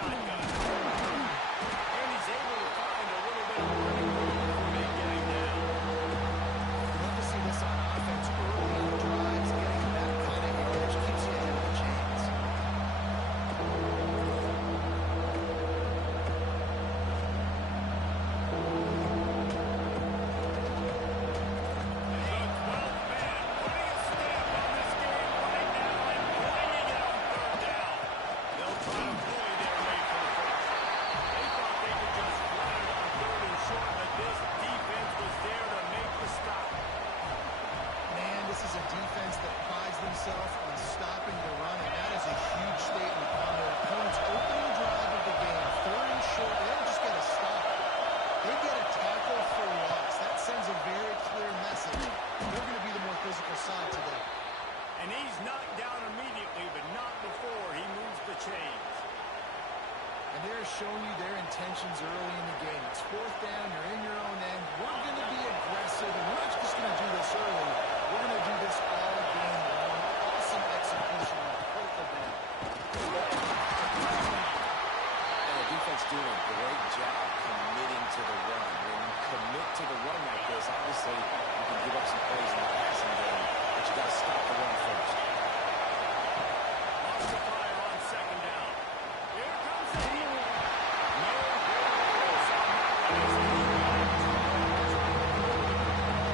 shotgun. And he's able to find a little bit of running room for me getting down. I'd love to see this on offense early in drives. Getting that kind of yardage keeps you ahead of the chains. On stopping the run, and that is a huge statement on their opponent's opening drive of the game. 3rd and short, they don't just get a stop. They get a tackle for loss. That sends a very clear message. They're going to be the more physical side today. And he's knocked down immediately, but not before he moves the chains. And they're showing you their intentions early in the game. It's 4th down, you're in your own end. We're going to be aggressive, and we're not just going to do this early. We're going to do this all game long. Awesome execution on both of them. And the defense doing a great job committing to the run. When you commit to the run like this, obviously you can give up some plays in the passing game, but you got to stop the run first. Lost the fire on 2nd down. Here comes the heat. No goals on that one.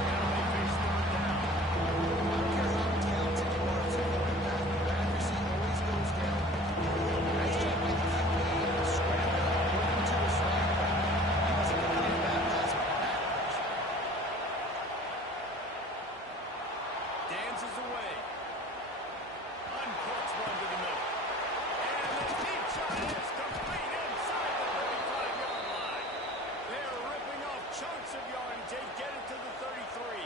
Now they face 3rd down. I don't care how talented you are as a quarterback. Your accuracy always goes down. Nice job by the QB. Scrambling, working to his right. He wasn't going to get baptized with that pressure. Dances away. Uncorks one to the middle. And the deep shot is complete inside the 35-yard line. They're ripping off chunks of yardage. They get it to the 33.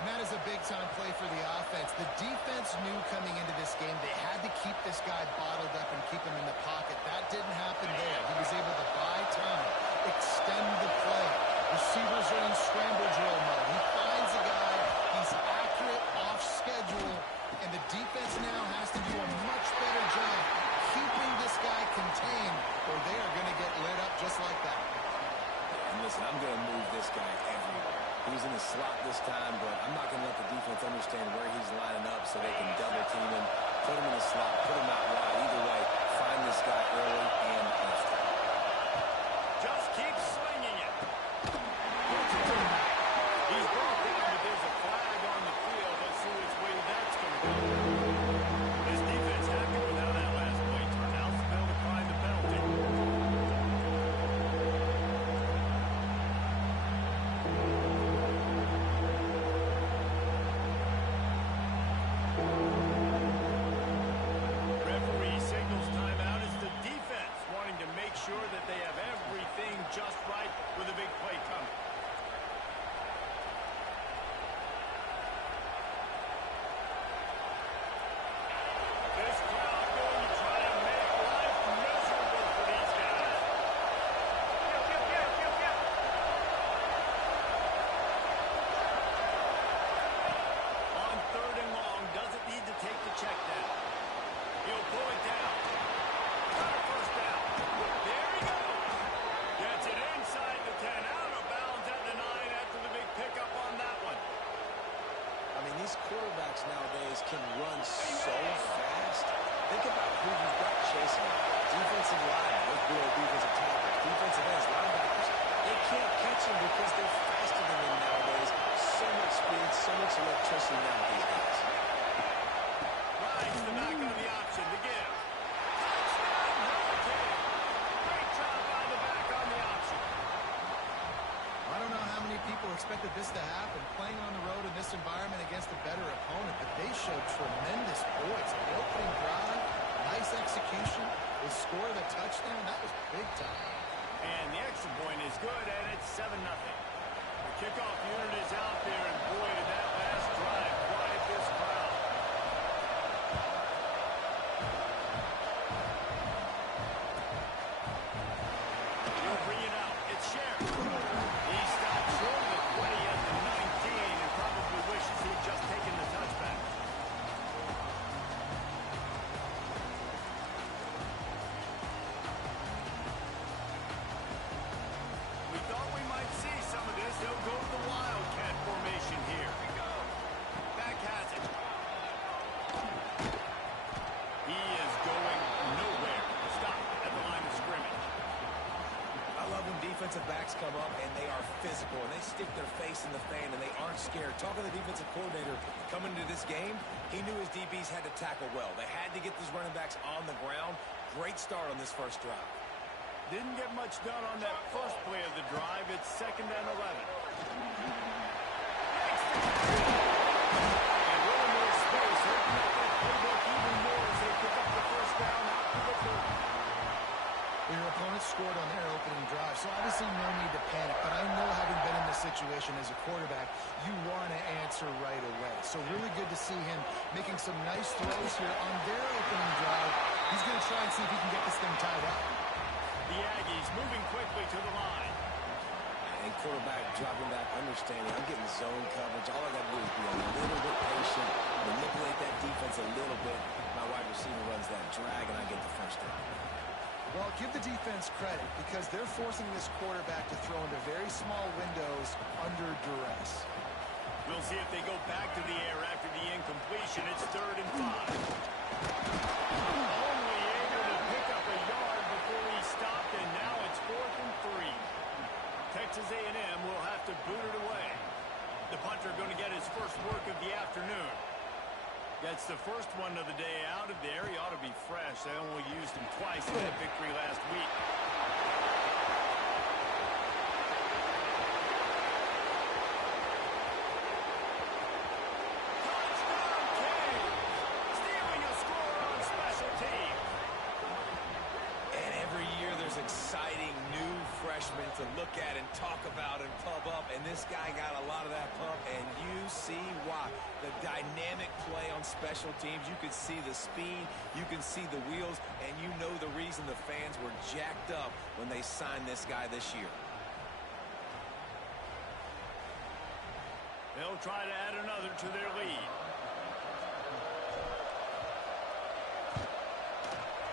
And that is a big-time play for the offense. The defense knew coming into this game they had to keep this guy bottled up and keep him in the pocket. That didn't happen there. He was able to buy time, extend the play. Receivers are in scramble drill mode. He finds a guy. He's accurate, off schedule, and the defense now has to do a much better job keeping this guy contained, or they are going to get lit up just like that. And listen, I'm going to move this guy everywhere. He's in the slot this time, but I'm not going to let the defense understand where he's lining up so they can double team him, put him in the slot, put him out wide. Either way, find this guy early and often. Just keep slinging it. He's brought down, but there's a flag on the field. Let's see which way that's going to go. This defense happy with how that last play turned out, so they'll decline the penalty. Referee signals timeout as the defense wanting to make sure that they have everything just right with a big play coming. This crowd going to try to make life miserable for these guys. On 3rd and long, doesn't need to take the check down. He'll pull it down. Got a 1st down. There he goes. Gets it inside the 10, out of bounds at the 9 after the big pickup on that one. I mean, these quarterbacks nowadays can run so fast. Think about who you've got chasing them. Defensive line, those good old defensive tackles, defensive ends, linebackers. They can't catch them because they're faster than them nowadays. So much speed, so much electricity now with these guys. Rides the back on the option to give. Touchdown, Hurricane. Great job by the back on the option. I don't know how many people expected this to happen, playing on the road in this environment against a better opponent, but they showed tremendous poise. The opening drive, nice execution. They scored a touchdown. That was big time. And the extra point is good, and it's 7-0. The kickoff unit is out there, and boy, did that last drive quiet this crowd. He'll bring it out. It's Sheriff. He stopped short of the 20 at the 19 and probably wishes he'd just taken the touchback. defensive backs come up, and they are physical, and they stick their face in the fan, and they aren't scared. Talking to the defensive coordinator coming into this game, he knew his DBs had to tackle well. They had to get these running backs on the ground. Great start on this first drive. Didn't get much done on that first play of the drive. It's 2nd and 11. And really more space, opening up that playbook even more as they pick up the first down out to the 30. Your opponent scored on their opening drive, so obviously no need to panic. But I know, having been in this situation as a quarterback, you want to answer right away. So really good to see him making some nice throws here on their opening drive. He's going to try and see if he can get this thing tied up. The Aggies moving quickly to the line. And quarterback dropping back, understanding I'm getting zone coverage. All I got to do is be a little bit patient, manipulate that defense a little bit. My wide receiver runs that drag, and I get the first down. Well, give the defense credit because they're forcing this quarterback to throw into very small windows under duress. We'll see if they go back to the air after the incompletion. It's 3rd and 5. Only able to pick up a yard before he stopped, and now it's 4th and 3. Texas A&M will have to boot it away. The punter going to get his first work of the afternoon. That's the first one of the day out of there. He ought to be fresh. They only used him twice in that victory last week. Touchdown, King! Stealing a score on special teams. And every year there's exciting new freshmen to look at and talk about and pub up, and this guy got a lot of that pump, and you see why. The dynamic play on special teams, you can see the speed, you can see the wheels, and you know the reason the fans were jacked up when they signed this guy this year. They'll try to add another to their lead.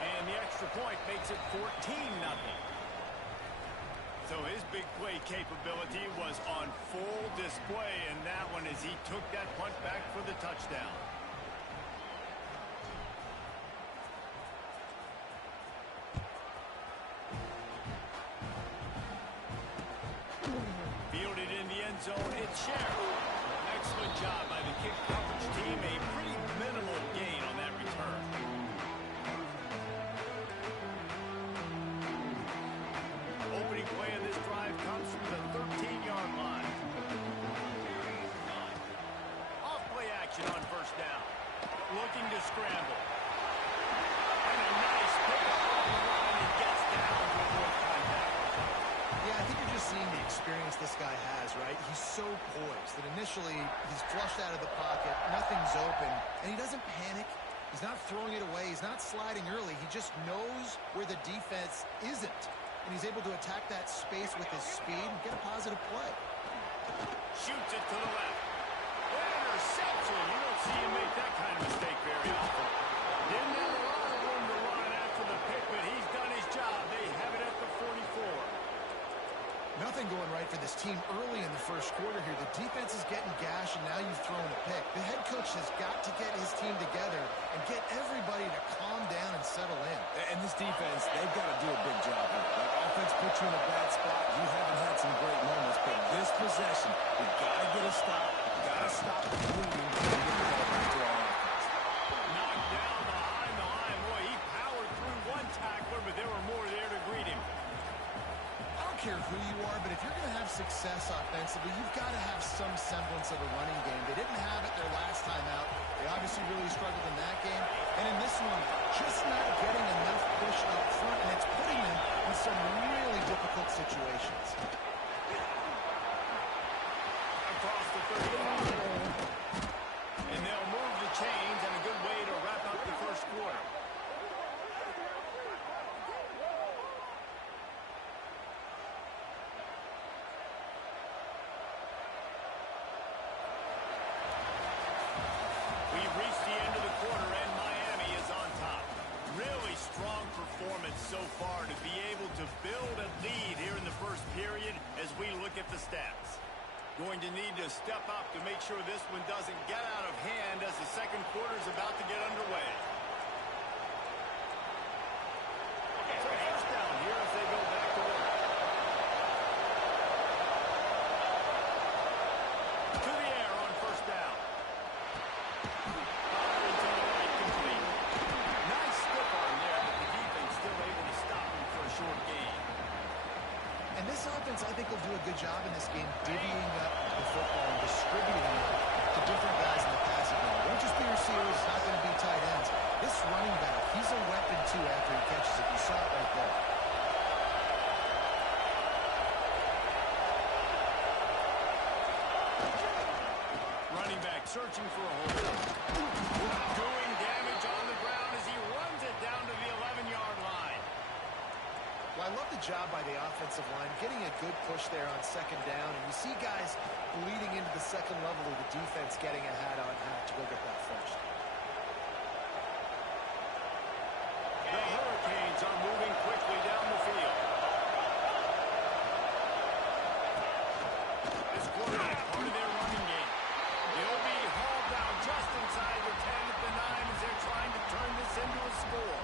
And the extra point makes it 14-0. So his big play capability was on full display in that one as he took that punt back for the touchdown. Fielded in the end zone, it's Sherry. Excellent job by the kick coverage team. A pretty minimal gain on that return. Opening play of this drive comes from the 13-yard line. Off-play action on first down. Looking to scramble. And a nice pickup on the line and gets down to avoid contact. Yeah, I think you're just seeing the experience this guy has, right? He's so poised that initially he's flushed out of the pocket, nothing's open, and he doesn't panic. He's not throwing it away. He's not sliding early. He just knows where the defense isn't. And he's able to attack that space with his speed and get a positive play. Shoots it to the left. Interception. You don't see him make that kind of mistake very often. Didn't have a lot of room to run after the pick, but he's done his job. They have it at the 44. Nothing going right for this team early in the first quarter here. The defense is getting gashed, and now you've thrown a pick. The head coach has got to get his team together and get everybody to calm down and settle in. And this defense, they've got to do a big job here. That offense put you in a bad spot. You haven't had some great moments, but this possession, we've got to get a stop. We've got to stop the bleeding and get the ball back to our offense. Knocked down behind the line. Boy, he powered through one tackler, but there were more there to greet him. I don't care who you are, but if you're going to have success offensively, you've got to have some semblance of a running game. They didn't have it their last time out. They obviously really struggled in that game. And in this one, just not getting enough push up front, and it's putting them in some really difficult situations. Across the 35. And they'll move the chains, and a good way to wrap up the first quarter. We've reached the end of the quarter, and Miami is on top. Really strong performance so far to be able to build a lead here in the first period as we look at the stats. Going to need to step up to make sure this one doesn't get out of hand as the second quarter is about to get underway. So first down here as they go back to work. defense, I think, will do a good job in this game divvying up the football and distributing it to different guys in the passing game. It won't just be receivers. It's not going to be tight ends. This running back, he's a weapon, too, after he catches it. You saw it right there. Running back searching for a hole. Doing damage on the ground as he runs it down to the 11-yard line. Well, I love the job by the offensive line, getting a good push there on second down. And you see guys bleeding into the second level of the defense getting a hat-on-hat to go get that first. The Hurricanes are moving quickly down the field. This quarterback, part of their running game. He'll be hauled down just inside the 10 at the 9 as they're trying to turn this into a score.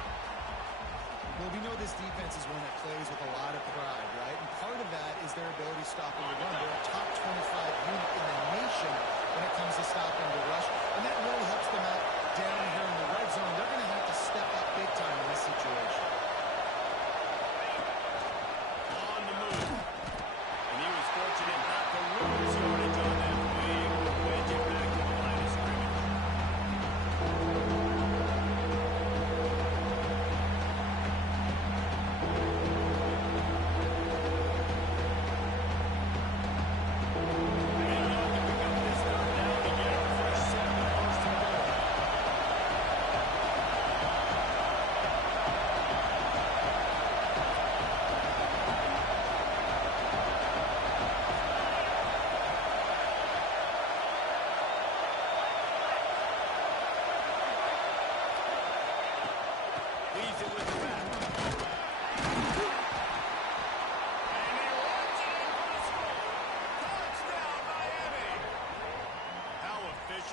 Well, we know this defense is one that plays with a lot of pride, right? And part of that is their ability stopping the run. They're a top 25 unit in the nation when it comes to stopping the rush. And that really helps them out down here in the red zone. They're going to have to step up big time in this situation. On the move. And he was fortunate not to lose yardage on that play. Able to wedge it back to the line of scrimmage.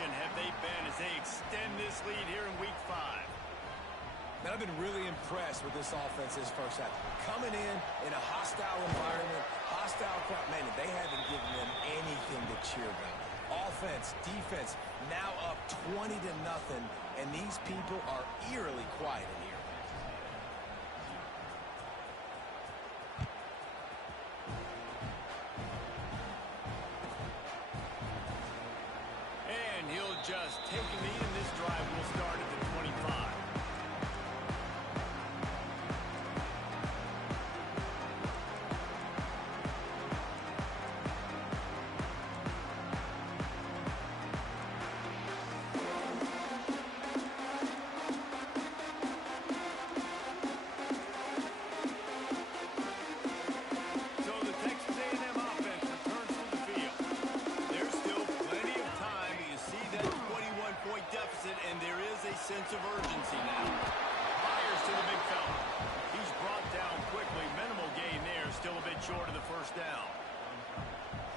Have they been as they extend this lead here in week 5? Man, I've been really impressed with this offense this first half. Coming in a hostile environment, hostile crowd, man, they haven't given them anything to cheer about. Offense, defense, now up 20-0, and these people are eerily quiet in here. He'll just take a knee, and this drive will start at the 25. So the Texas A&M offense returns to the field. There's still plenty of time. You see that 21-point deficit, and there is a sense of urgency now. Fires to the big fella. He's brought down quickly. Minimal gain there. Still a bit short of the first down.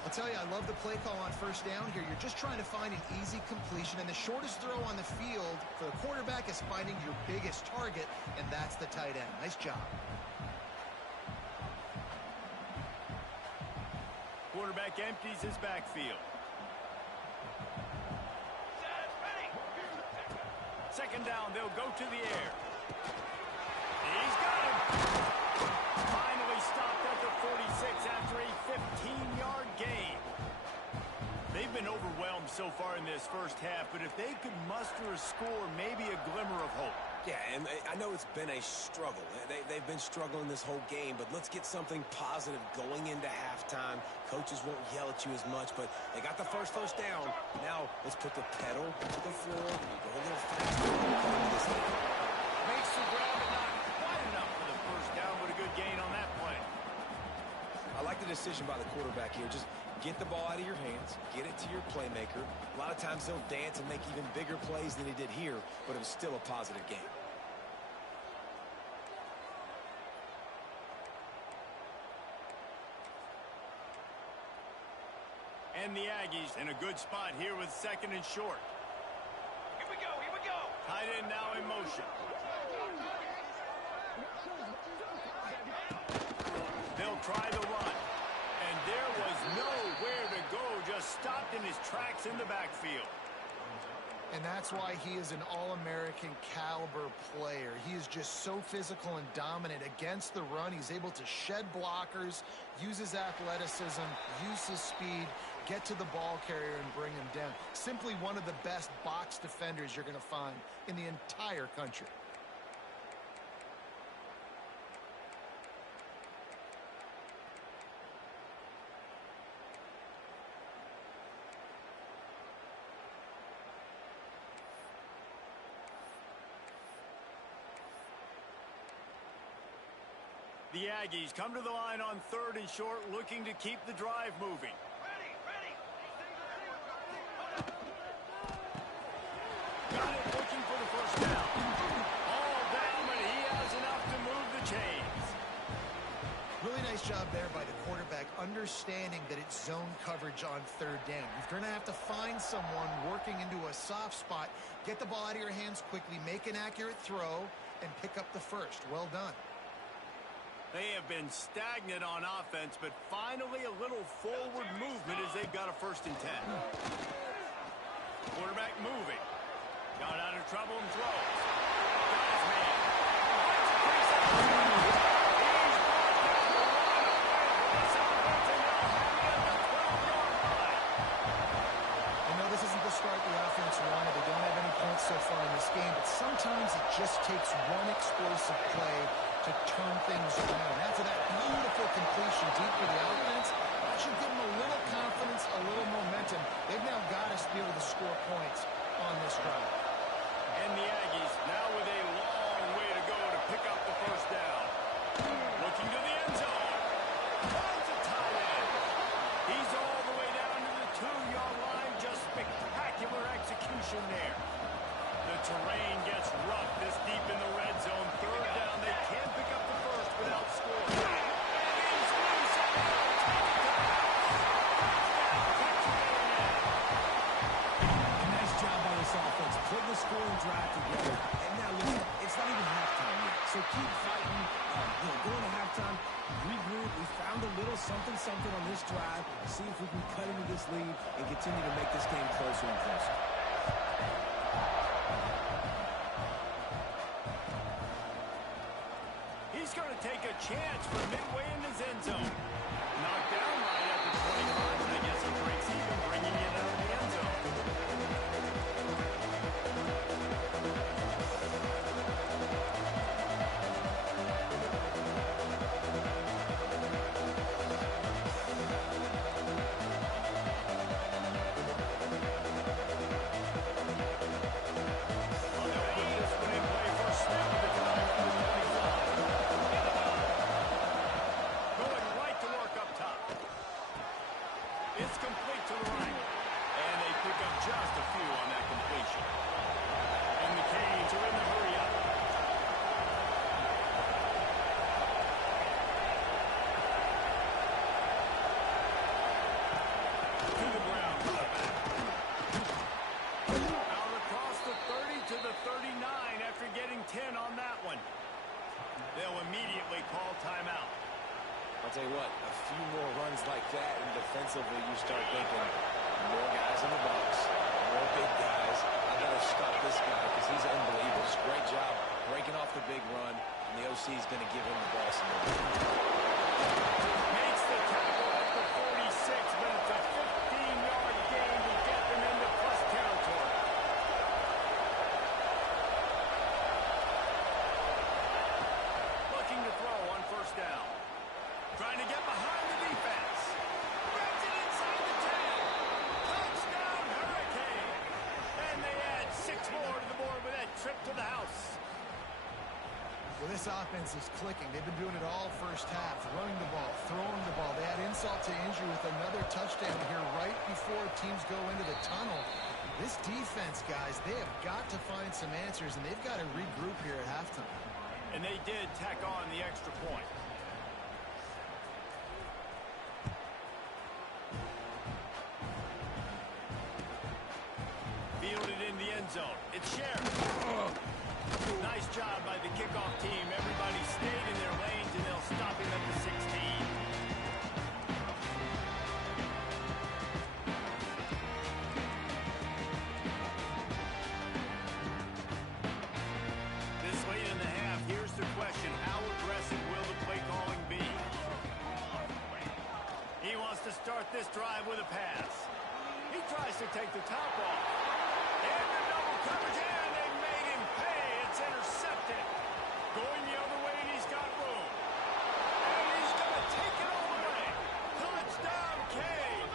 I'll tell you, I love the play call on first down here. You're just trying to find an easy completion, and the shortest throw on the field for the quarterback is finding your biggest target, and that's the tight end. Nice job. Quarterback empties his backfield. Second down, they'll go to the air. He's got him. Finally stopped at the 46 after a 15-yard gain. They've been overwhelmed so far in this first half, but if they could muster a score, maybe a glimmer of hope. Yeah, and I know it's been a struggle. They've been struggling this whole game, but let's get something positive going into halftime. Coaches won't yell at you as much, but they got the first down. Now let's put the pedal to the floor, go a little faster. Makes the grab, but not quite enough for the first down, but a good gain on that play. I like the decision by the quarterback here. Just get the ball out of your hands, get it to your playmaker. A lot of times he'll dance and make even bigger plays than he did here, but it was still a positive game. And the Aggies in a good spot here with second and short. Here we go, here we go. Tight end now in motion. They'll try the run. And there was nowhere to go, just stopped in his tracks in the backfield. And that's why he is an All-American caliber player. He is just so physical and dominant against the run. He's able to shed blockers, use his athleticism, use his speed, get to the ball carrier and bring him down. Simply one of the best box defenders you're going to find in the entire country. The Aggies come to the line on 3rd and short, looking to keep the drive moving. Ready. Got it, looking for the first down. All down, but he has enough to move the chains. Really nice job there by the quarterback, understanding that it's zone coverage on 3rd down. You're going to have to find someone working into a soft spot, get the ball out of your hands quickly, make an accurate throw, and pick up the first. Well done. They have been stagnant on offense, but finally a little forward movement as they've got a 1st and 10. Quarterback moving. Got out of trouble and throws. Got his man. I know this isn't the start the offense wanted. They don't have any points so far in this game, but sometimes it just takes one explosive play to turn things around. After that beautiful completion deep for the offense, that should give them a little confidence, a little momentum. They've now got to be able to score points on this drive. And the Aggies now with a long way to go to pick up the first down. Looking to the end zone. Finds a tight end. He's all the way down to the 2-yard line. Just spectacular execution there. The terrain gets rough this deep in the red zone. 3rd down. They can't pick up the first without scoring. Nice job by this offense, putting the scoring drive together. And now, listen, it's not even halftime yet, so keep fighting. Going to halftime, regroup. We found a little something on this drive. See if we can cut into this lead and continue to make this game closer and closer. He's going to take a chance from midway in his end zone. Knocked down right at the 25, and I guess he breaks even, bringing it out of the end zone. Well, they'll put this one in play for a snap at the time of the 25. Going right to work up top. It's complete to the right. And they pick up just a few on that completion. And the Canes are in the hurry up. To the ground for the back. Out across the 30 to the 39 after getting 10 on that one. They'll immediately call timeout. I'll tell you what, a few more runs like that, and defensively you start thinking, more guys in the box, more big guys. I better stop this guy because he's unbelievable. Just great job breaking off the big run, and the OC is going to give him the ball some more. Makes the tackle at the 46, but it's a 15-yard gain to get them into plus territory. Looking to throw on 1st down. Trying to get behind the defense. Rips it inside the 10. Touchdown, Hurricane. And they add 6 more to the board with that trip to the house. Well, this offense is clicking. They've been doing it all first half, running the ball, throwing the ball. They had insult to injury with another touchdown here right before teams go into the tunnel. This defense, guys, they have got to find some answers, and they've got to regroup here at halftime. And they did tack on the extra point. Fielded in the end zone. It's shared. Nice job by the kickoff team. Everybody stayed in their lanes, and they'll stop him at the 16. the top off. And the double coverage, and they made him pay. It's intercepted. Going the other way, and he's got room. And he's going to take it all the way. Touchdown, Cade.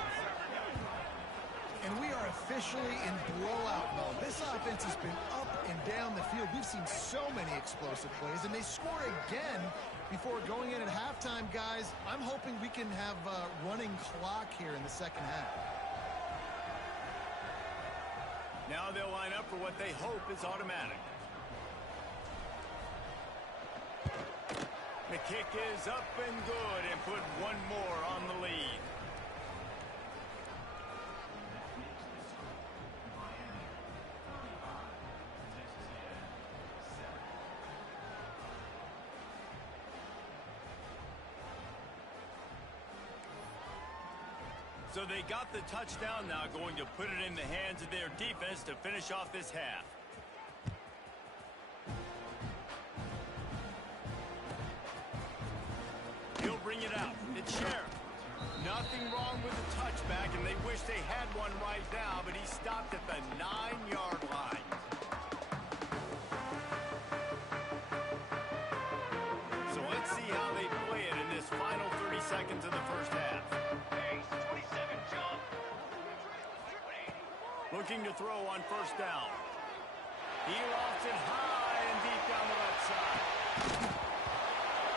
And we are officially in blowout mode. This offense has been up and down the field. We've seen so many explosive plays, and they score again before going in at halftime, guys. I'm hoping we can have a running clock here in the second half. Now they'll line up for what they hope is automatic. The kick is up and good, and put one more on the lead. So they got the touchdown, now going to put it in the hands of their defense to finish off this half. He'll bring it out. It's Sheriff. Nothing wrong with the touchback, and they wish they had one right now, but he stopped at the 9-yard line. So let's see how they play it in this final 30 seconds of the first half. Looking to throw on first down. He lofts it high and deep down the left side.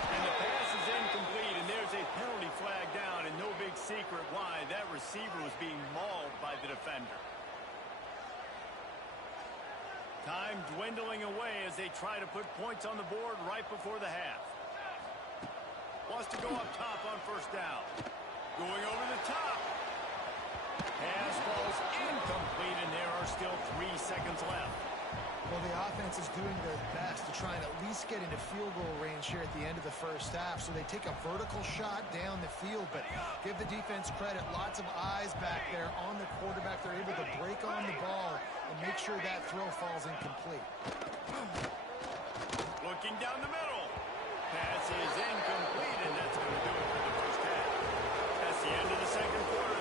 And the pass is incomplete, and there's a penalty flag down, and no big secret why. That receiver was being mauled by the defender. Time dwindling away as they try to put points on the board right before the half. Wants to go up top on first down. Going over the top. Pass falls incomplete, and there are still 3 seconds left. Well, the offense is doing their best to try and at least get into field goal range here at the end of the first half. So they take a vertical shot down the field, but give the defense credit. Lots of eyes back there on the quarterback. They're able to break on the ball and make sure that throw falls incomplete. Looking down the middle. Pass is incomplete, and that's going to do it for the first half. That's the end of the second quarter.